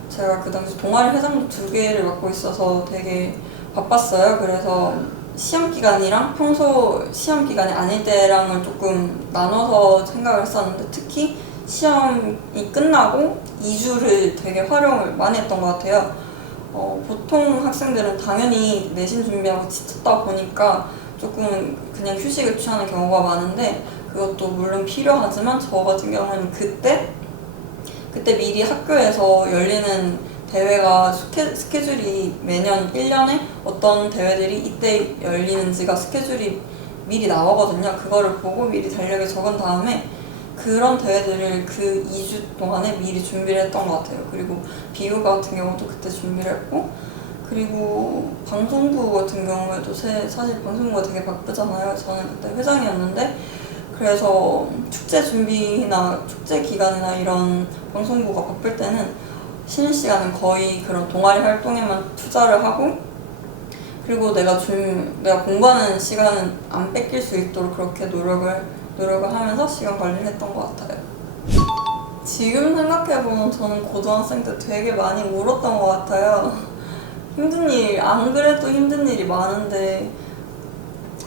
제가 그 당시 동아리 회장도 2개를 맡고 있어서 되게 바빴어요. 그래서 시험 기간이랑 평소 시험 기간이 아닐 때랑은 조금 나눠서 생각을 했었는데, 특히 시험이 끝나고 2주를 되게 활용을 많이 했던 것 같아요. 보통 학생들은 당연히 내신 준비하고 지쳤다 보니까 조금 그냥 휴식을 취하는 경우가 많은데, 그것도 물론 필요하지만 저 같은 경우는 그때 미리 학교에서 열리는 대회가 스케줄이 매년 1년에 어떤 대회들이 이때 열리는지가 스케줄이 미리 나오거든요. 그거를 보고 미리 달력에 적은 다음에 그런 대회들을 그 2주 동안에 미리 준비를 했던 것 같아요. 그리고 비교 같은 경우도 그때 준비를 했고, 그리고 방송부 같은 경우에도 사실 방송부가 되게 바쁘잖아요. 저는 그때 회장이었는데, 그래서 축제 준비나 축제 기간이나 이런 방송부가 바쁠 때는 쉬는 시간은 거의 그런 동아리 활동에만 투자를 하고, 그리고 내가 공부하는 시간은 안 뺏길 수 있도록 그렇게 노력을 하면서 시간 관리를 했던 것 같아요. 지금 생각해보면 저는 고등학생 때 되게 많이 울었던 것 같아요. 안 그래도 힘든 일이 많은데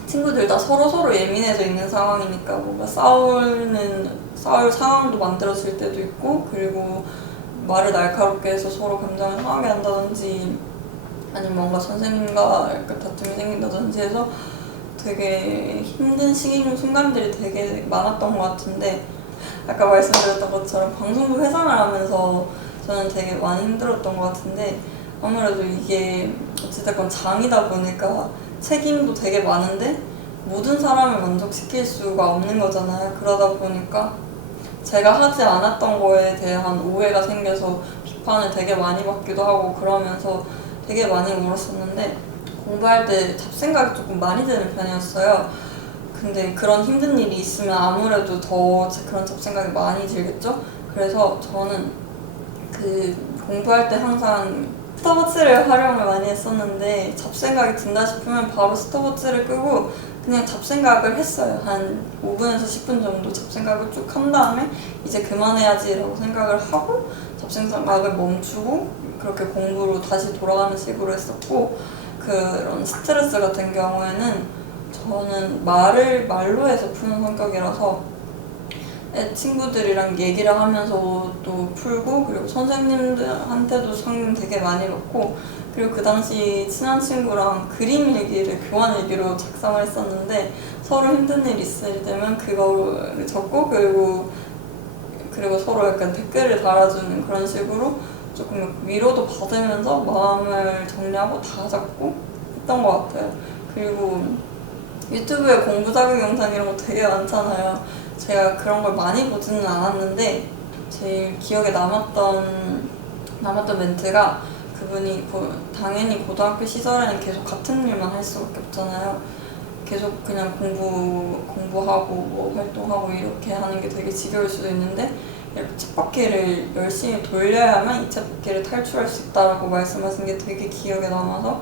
친구들 다 서로 예민해져 있는 상황이니까 뭔가 싸울 상황도 만들어질 때도 있고, 그리고 말을 날카롭게 해서 서로 감정을 상하게 한다든지, 아니면 뭔가 선생님과 약간 다툼이 생긴다든지 해서 되게 힘든 순간들이 되게 많았던 것 같은데, 아까 말씀드렸던 것처럼 방송부 회장을 하면서 저는 되게 많이 힘들었던 것 같은데, 아무래도 이게 어찌됐건 장이다 보니까 책임도 되게 많은데 모든 사람을 만족시킬 수가 없는 거잖아요. 그러다 보니까 제가 하지 않았던 거에 대한 오해가 생겨서 비판을 되게 많이 받기도 하고, 그러면서 되게 많이 울었었는데, 공부할 때 잡생각이 조금 많이 드는 편이었어요. 근데 그런 힘든 일이 있으면 아무래도 더 그런 잡생각이 많이 들겠죠? 그래서 저는 공부할 때 항상 스톱워치를 활용을 많이 했었는데, 잡생각이 든다 싶으면 바로 스톱워치를 끄고 그냥 잡생각을 했어요. 한 5분에서 10분 정도 잡생각을 쭉 한 다음에 이제 그만해야지 라고 생각을 하고 잡생각을 멈추고 그렇게 공부로 다시 돌아가는 식으로 했었고, 그런 스트레스 같은 경우에는 저는 말로 해서 푸는 성격이라서 친구들이랑 얘기를 하면서 또 풀고, 그리고 선생님들한테도 상담 되게 많이 받고, 그리고 그 당시 친한 친구랑 그림 일기를 교환 일기로 작성을 했었는데, 서로 힘든 일 있을 때면 그거를 적고, 그리고 서로 약간 댓글을 달아주는 그런 식으로 조금 위로도 받으면서 마음을 정리하고 다잡고 했던 것 같아요. 그리고 유튜브에 공부 자극 영상 이런 거 되게 많잖아요. 제가 그런 걸 많이 보지는 않았는데 제일 기억에 남았던 남았던 멘트가 그분이 당연히 고등학교 시절에는 계속 같은 일만 할 수밖에 없잖아요. 계속 그냥 공부하고 뭐 활동하고 이렇게 하는 게 되게 지겨울 수도 있는데 이렇게 쳇바퀴를 열심히 돌려야만 이 쳇바퀴를 탈출할 수 있다라고 말씀하신 게 되게 기억에 남아서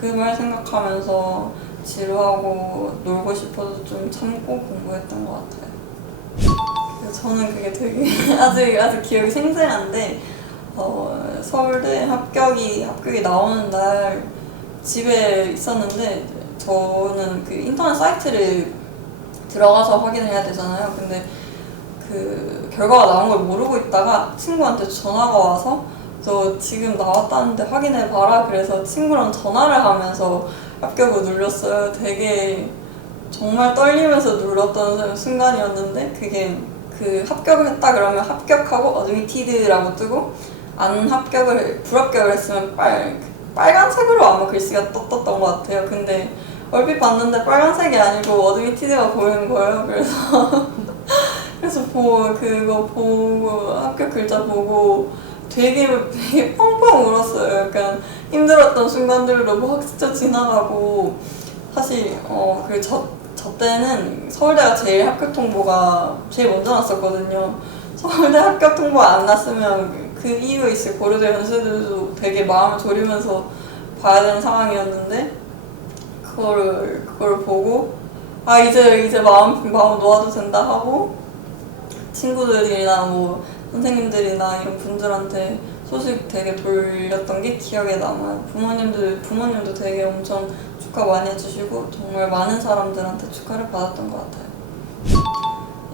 그 말 생각하면서 지루하고 놀고 싶어도 좀 참고 공부했던 것 같아요. 그래서 저는 그게 되게 아직 기억이 생생한데 서울대 합격이 나오는 날 집에 있었는데 저는 그 인터넷 사이트를 들어가서 확인을 해야 되잖아요. 근데 그 결과가 나온 걸 모르고 있다가 친구한테 전화가 와서 저 지금 나왔다는데 확인해봐라. 그래서 친구랑 전화를 하면서 합격을 눌렀어요. 되게 정말 떨리면서 눌렀던 순간이었는데 그게 그 합격을 했다 그러면 합격하고 어드미티드라고 뜨고 불합격을 했으면 빨간색으로 아마 글씨가 떴던 것 같아요. 근데 얼핏 봤는데 빨간색이 아니고 어드미티드가 보이는 거예요. 그래서 그거 보고 합격 글자 보고 되게 펑펑 울었어요. 약간 힘들었던 순간들도 막 스쳐 지나가고 사실 저 때는 서울대가 제일 합격 통보가 제일 먼저 났었거든요. 서울대 합격 통보 안 났으면 그 이후에 있을 고려대 연수들도 되게 마음을 졸이면서 봐야 되는 상황이었는데 그걸 보고 이제 마음 놓아도 된다 하고 친구들이나 뭐 선생님들이나 이런 분들한테 소식 되게 돌렸던 게 기억에 남아요. 부모님도 되게 엄청 축하 많이 해주시고 정말 많은 사람들한테 축하를 받았던 것 같아요.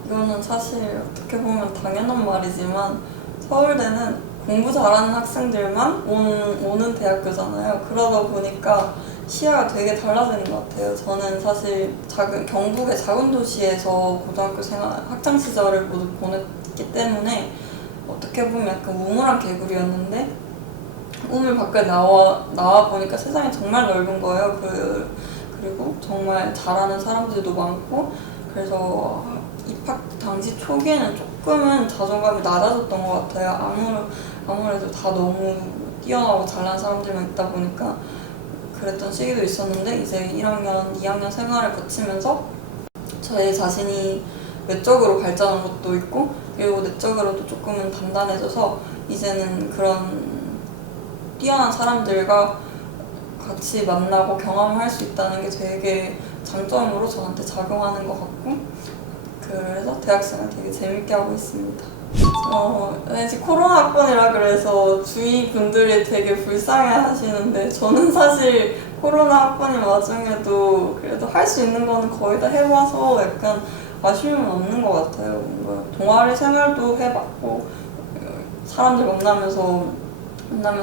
이거는 사실 어떻게 보면 당연한 말이지만 서울대는 공부 잘하는 학생들만 오는 대학교잖아요. 그러다 보니까 시야가 되게 달라지는 것 같아요. 저는 사실 경북의 작은 도시에서 고등학교 학창 시절을 모두 보냈기 때문에 어떻게 보면 약간 우물한 개구리였는데 우물 밖에 나와 보니까 세상이 정말 넓은 거예요. 그리고 정말 잘하는 사람들도 많고 그래서 입학 당시 초기에는 조금은 자존감이 낮아졌던 것 같아요. 아무래도 다 너무 뛰어나고 잘난 사람들만 있다 보니까 그랬던 시기도 있었는데 이제 1학년, 2학년 생활을 거치면서 저의 자신이 외적으로 발전한 것도 있고 그리고 내적으로도 조금은 단단해져서 이제는 그런 뛰어난 사람들과 같이 만나고 경험할 수 있다는 게 되게 장점으로 저한테 작용하는 것 같고 그래서 대학생활 되게 재밌게 하고 있습니다. 왠지 코로나 학번이라 그래서 주위 분들이 되게 불쌍해 하시는데 저는 사실 코로나 학번인 와중에도 그래도 할 수 있는 거는 거의 다 해봐서 약간 아쉬움은 없는 것 같아요. 뭔가 동아리 생활도 해봤고 사람들 만나면서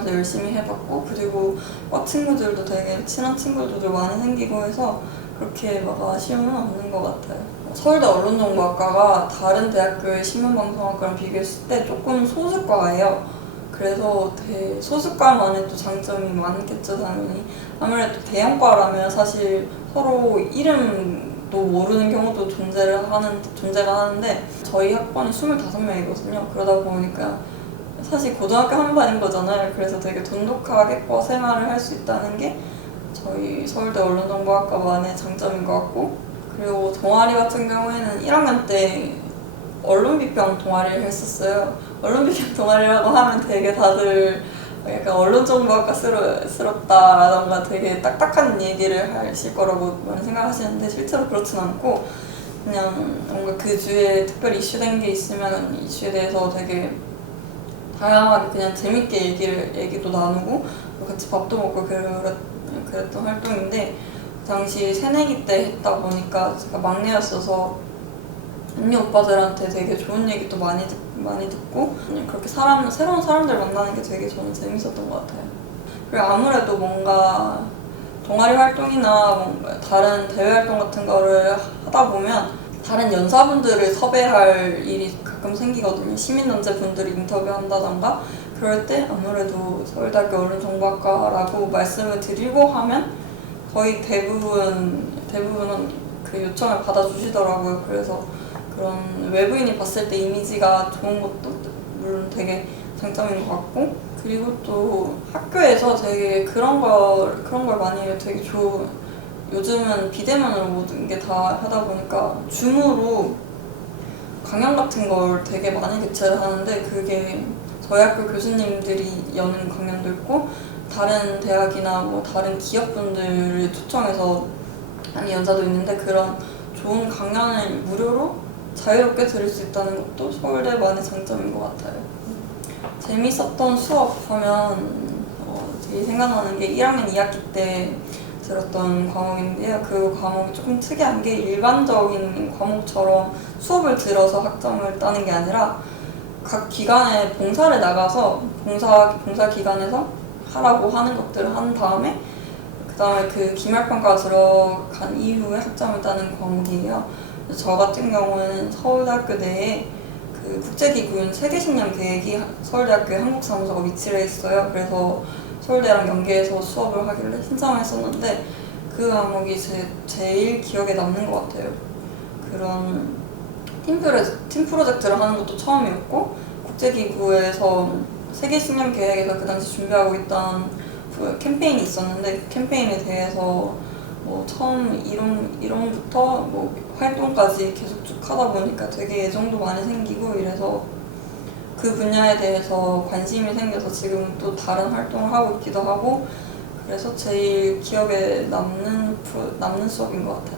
열심히 해봤고 그리고 친구들도 되게 친한 친구들도 많이 생기고 해서 그렇게 막 아쉬움은 없는 것 같아요. 서울대 언론정보학과가 다른 대학교의 신문방송학과랑 비교했을 때 조금 소수과예요. 그래서 소수과만의 또 장점이 많겠죠, 당연히. 아무래도 대형과라면 사실 서로 이름도 모르는 경우도 존재가 하는데 저희 학번이 25명이거든요. 그러다 보니까 사실 고등학교 한 반인 거잖아요. 그래서 되게 돈독하게 과 생활을 할 수 있다는 게 저희 서울대 언론정보학과만의 장점인 것 같고 그리고 동아리 같은 경우에는 1학년 때 언론비평 동아리를 했었어요. 언론비평 동아리라고 하면 되게 다들 약간 언론정보학과스럽다라던가 되게 딱딱한 얘기를 하실 거라고 많이 생각하시는데 실제로 그렇진 않고 그냥 뭔가 그 주에 특별히 이슈된 게 있으면 이슈에 대해서 되게 다양하게 그냥 재밌게 얘기도 나누고 같이 밥도 먹고 그랬던 활동인데 그 당시 새내기 때 했다 보니까 제가 막내였어서 언니 오빠들한테 되게 좋은 얘기도 많이 듣고 그렇게 새로운 사람들 만나는 게 되게 저는 재밌었던 것 같아요. 그리고 아무래도 뭔가 동아리 활동이나 뭔가 다른 대외 활동 같은 거를 하다 보면 다른 연사분들을 섭외할 일이 가끔 생기거든요. 시민단체 분들이 인터뷰한다던가 그럴 때 아무래도 서울대학교 언론정보학과라고 말씀을 드리고 하면 거의 대부분은 그 요청을 받아주시더라고요. 그래서 그런 외부인이 봤을 때 이미지가 좋은 것도 물론 되게 장점인 것 같고 그리고 또 학교에서 되게 그런 걸 많이 해요. 되게 요즘은 비대면으로 모든 게 다 하다 보니까 줌으로 강연 같은 걸 되게 많이 개최를 하는데, 그게 저희 학교 교수님들이 여는 강연도 있고 다른 대학이나 뭐 다른 기업분들을 초청해서 하는 연사도 있는데, 그런 좋은 강연을 무료로 자유롭게 들을 수 있다는 것도 서울대만의 장점인 것 같아요. 재밌었던 수업 하면 제일 생각나는 게 1학년 2학기 때 들었던 과목인데요. 그 과목이 조금 특이한 게 일반적인 과목처럼 수업을 들어서 학점을 따는 게 아니라 각 기관에 봉사를 나가서 봉사 기관에서 하라고 하는 것들을 한 다음에 그 다음에 그 기말평가 들어간 이후에 학점을 따는 과목이에요. 저 같은 경우는 서울대학교 내에 그 국제기구인 세계식량 계획이 서울대학교에 한국사무소가 위치를 했어요. 그래서 서울대랑 연계해서 수업을 하길래 신청을 했었는데, 그 과목이 제일 기억에 남는 것 같아요. 그런 팀 프로젝트를 하는 것도 처음이었고, 국제기구에서 세계식량 계획에서 그 당시 준비하고 있던 그 캠페인이 있었는데, 그 캠페인에 대해서 뭐 처음 이론부터 뭐 활동까지 계속 쭉 하다 보니까 되게 애정도 많이 생기고, 이래서 그 분야에 대해서 관심이 생겨서 지금 또 다른 활동을 하고 있기도 하고, 그래서 제일 기억에 남는 수업인 것 같아요.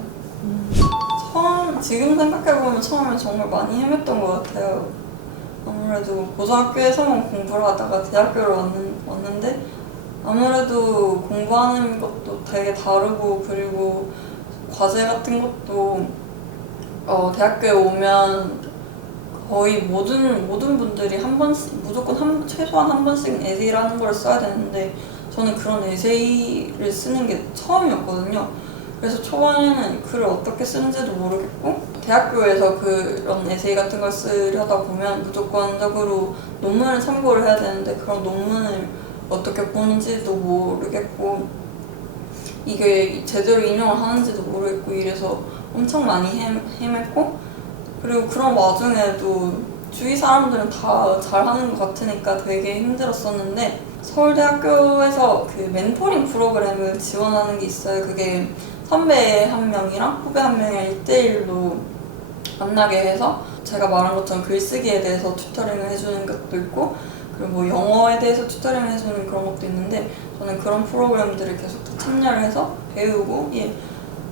지금 생각해보면 처음에 정말 많이 헤맸던 것 같아요. 아무래도 고등학교에서만 공부를 하다가 대학교를 왔는데 아무래도 공부하는 것도 되게 다르고, 그리고 과제 같은 것도 대학교에 오면 거의 모든 분들이 한 번씩, 무조건 최소한 한 번씩 에세이라는 걸 써야 되는데, 저는 그런 에세이를 쓰는 게 처음이었거든요. 그래서 초반에는 글을 어떻게 쓰는지도 모르겠고, 대학교에서 그런 에세이 같은 걸 쓰려다 보면 무조건적으로 논문을 참고를 해야 되는데, 그런 논문을 어떻게 보는지도 모르겠고, 이게 제대로 인용을 하는지도 모르겠고, 이래서 엄청 많이 헤맸고, 그리고 그런 와중에도 주위 사람들은 다 잘하는 것 같으니까 되게 힘들었었는데, 서울대학교에서 그 멘토링 프로그램을 지원하는 게 있어요. 그게 선배 한 명이랑 후배 한 명이랑 1대1로 만나게 해서 제가 말한 것처럼 글쓰기에 대해서 튜터링을 해주는 것도 있고, 그리고 뭐 영어에 대해서 튜터링을 해주는 그런 것도 있는데, 저는 그런 프로그램들을 계속 참여를 해서 배우고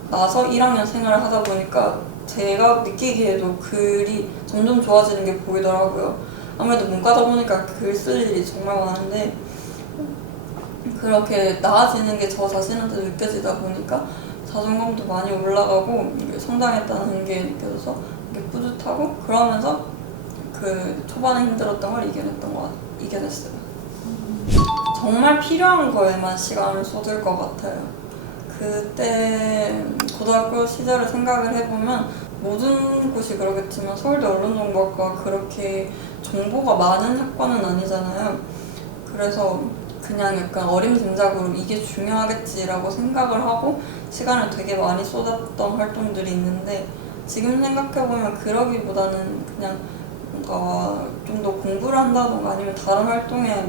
나서 1학년 생활을 하다 보니까 제가 느끼기에도 글이 점점 좋아지는 게 보이더라고요. 아무래도 문과다 보니까 글 쓸 일이 정말 많은데, 그렇게 나아지는 게 저 자신한테 느껴지다 보니까 자존감도 많이 올라가고 성장했다는 게 느껴져서 이게 뿌듯하고, 그러면서 그 초반에 힘들었던 걸 이겨냈어요. 정말 필요한 거에만 시간을 쏟을 것 같아요. 그때 고등학교 시절을 생각을 해보면 모든 곳이 그러겠지만 서울대 언론정보학과가 그렇게 정보가 많은 학과는 아니잖아요. 그래서 그냥 약간 어림짐작으로 이게 중요하겠지라고 생각을 하고 시간을 되게 많이 쏟았던 활동들이 있는데, 지금 생각해보면 그러기보다는 그냥 뭔가 좀 더 공부를 한다던가 아니면 다른 활동에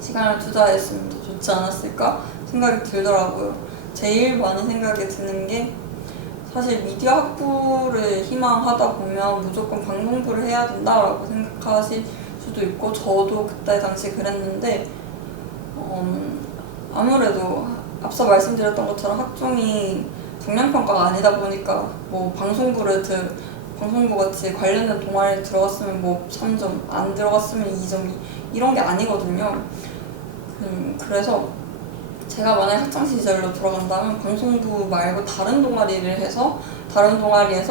시간을 투자했으면 더 좋지 않았을까 생각이 들더라고요. 제일 많은 생각이 드는 게, 사실 미디어 학부를 희망하다 보면 무조건 방송부를 해야 된다라고 생각하실 수도 있고, 저도 그때 당시 그랬는데, 아무래도 앞서 말씀드렸던 것처럼 학종이 정량평가가 아니다 보니까 뭐 방송부 같이 관련된 동아리에 들어갔으면 뭐 3점, 안 들어갔으면 2점, 이런 게 아니거든요. 그래서 제가 만약에 학창시절로 돌아간다면 방송부 말고 다른 동아리에서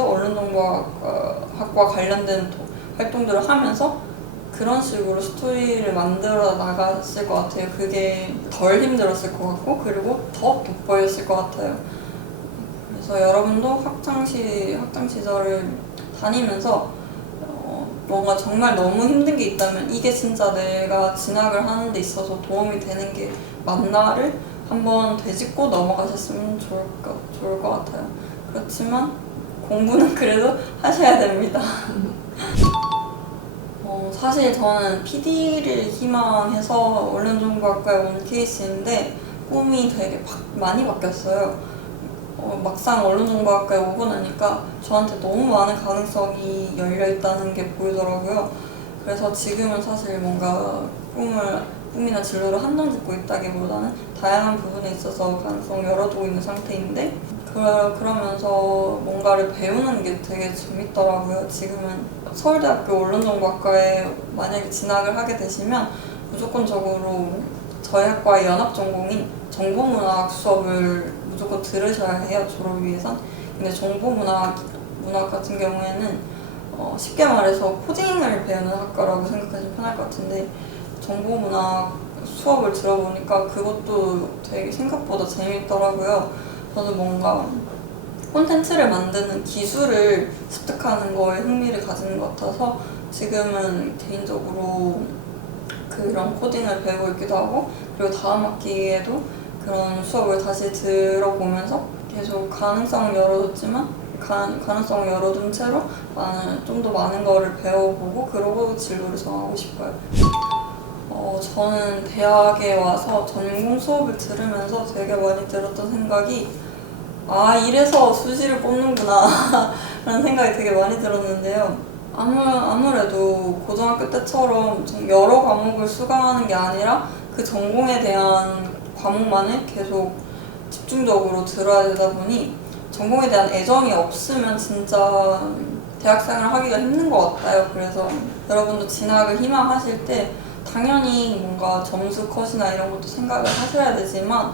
언론정보학과 관련된 활동들을 하면서 그런 식으로 스토리를 만들어 나갔을 것 같아요. 그게 덜 힘들었을 것 같고, 그리고 더 돋보였을 것 같아요. 그래서 여러분도 학창 시절을 다니면서 뭔가 정말 너무 힘든 게 있다면 이게 진짜 내가 진학을 하는 데 있어서 도움이 되는 게 맞나를 한번 되짚고 넘어가셨으면 좋을 것 같아요. 그렇지만 공부는 그래도 하셔야 됩니다. 사실 저는 PD를 희망해서 언론정보학과에 온 케이스인데 꿈이 되게 많이 바뀌었어요. 막상 언론정보학과에 오고 나니까 저한테 너무 많은 가능성이 열려있다는 게 보이더라고요. 그래서 지금은 사실 뭔가 꿈이나 진로를 한정짓고 있다기보다는 다양한 부분에 있어서 가능성을 열어두고 있는 상태인데 그러면서 뭔가를 배우는 게 되게 재밌더라고요. 지금은 서울대학교 언론정보학과에 만약에 진학을 하게 되시면 무조건적으로 저희 학과의 연합전공인 정보문학 수업을 무조건 들으셔야 해요, 졸업위해선. 근데 정보문학 같은 경우에는 쉽게 말해서 코딩을 배우는 학과라고 생각하시면 편할 것 같은데 정보문학 수업을 들어보니까 그것도 되게 생각보다 재밌더라고요. 저는 뭔가 콘텐츠를 만드는 기술을 습득하는 거에 흥미를 가지는 것 같아서 지금은 개인적으로 그런 코딩을 배우고 있기도 하고 그리고 다음 학기에도 그런 수업을 다시 들어보면서 계속 가능성을 열어뒀지만 가능성을 열어둔 채로 좀 더 많은 거를 배워보고 그러고 진로를 정하고 싶어요. 저는 대학에 와서 전공 수업을 들으면서 되게 많이 들었던 생각이 이래서 수시를 뽑는구나 라는 생각이 되게 많이 들었는데요. 아무래도 고등학교 때처럼 좀 여러 과목을 수강하는 게 아니라 그 전공에 대한 과목만을 계속 집중적으로 들어야 되다 보니 전공에 대한 애정이 없으면 진짜 대학생활을 하기가 힘든 것 같아요. 그래서 여러분도 진학을 희망하실 때 당연히 뭔가 점수 컷이나 이런 것도 생각을 하셔야 되지만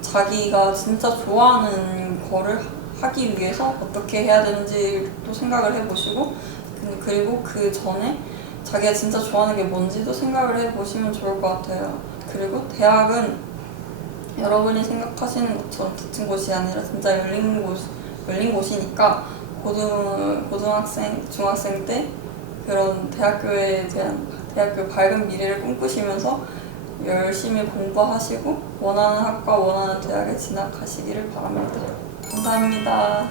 자기가 진짜 좋아하는 거를 하기 위해서 어떻게 해야 되는지도 생각을 해보시고 그리고 그 전에 자기가 진짜 좋아하는 게 뭔지도 생각을 해보시면 좋을 것 같아요. 그리고 대학은 여러분이 생각하시는 것처럼 닫힌 곳이 아니라 진짜 열린 곳이니까 고등학생, 중학생 때 그런 대학교 밝은 미래를 꿈꾸시면서 열심히 공부하시고 원하는 학과, 원하는 대학에 진학하시기를 바랍니다. 감사합니다.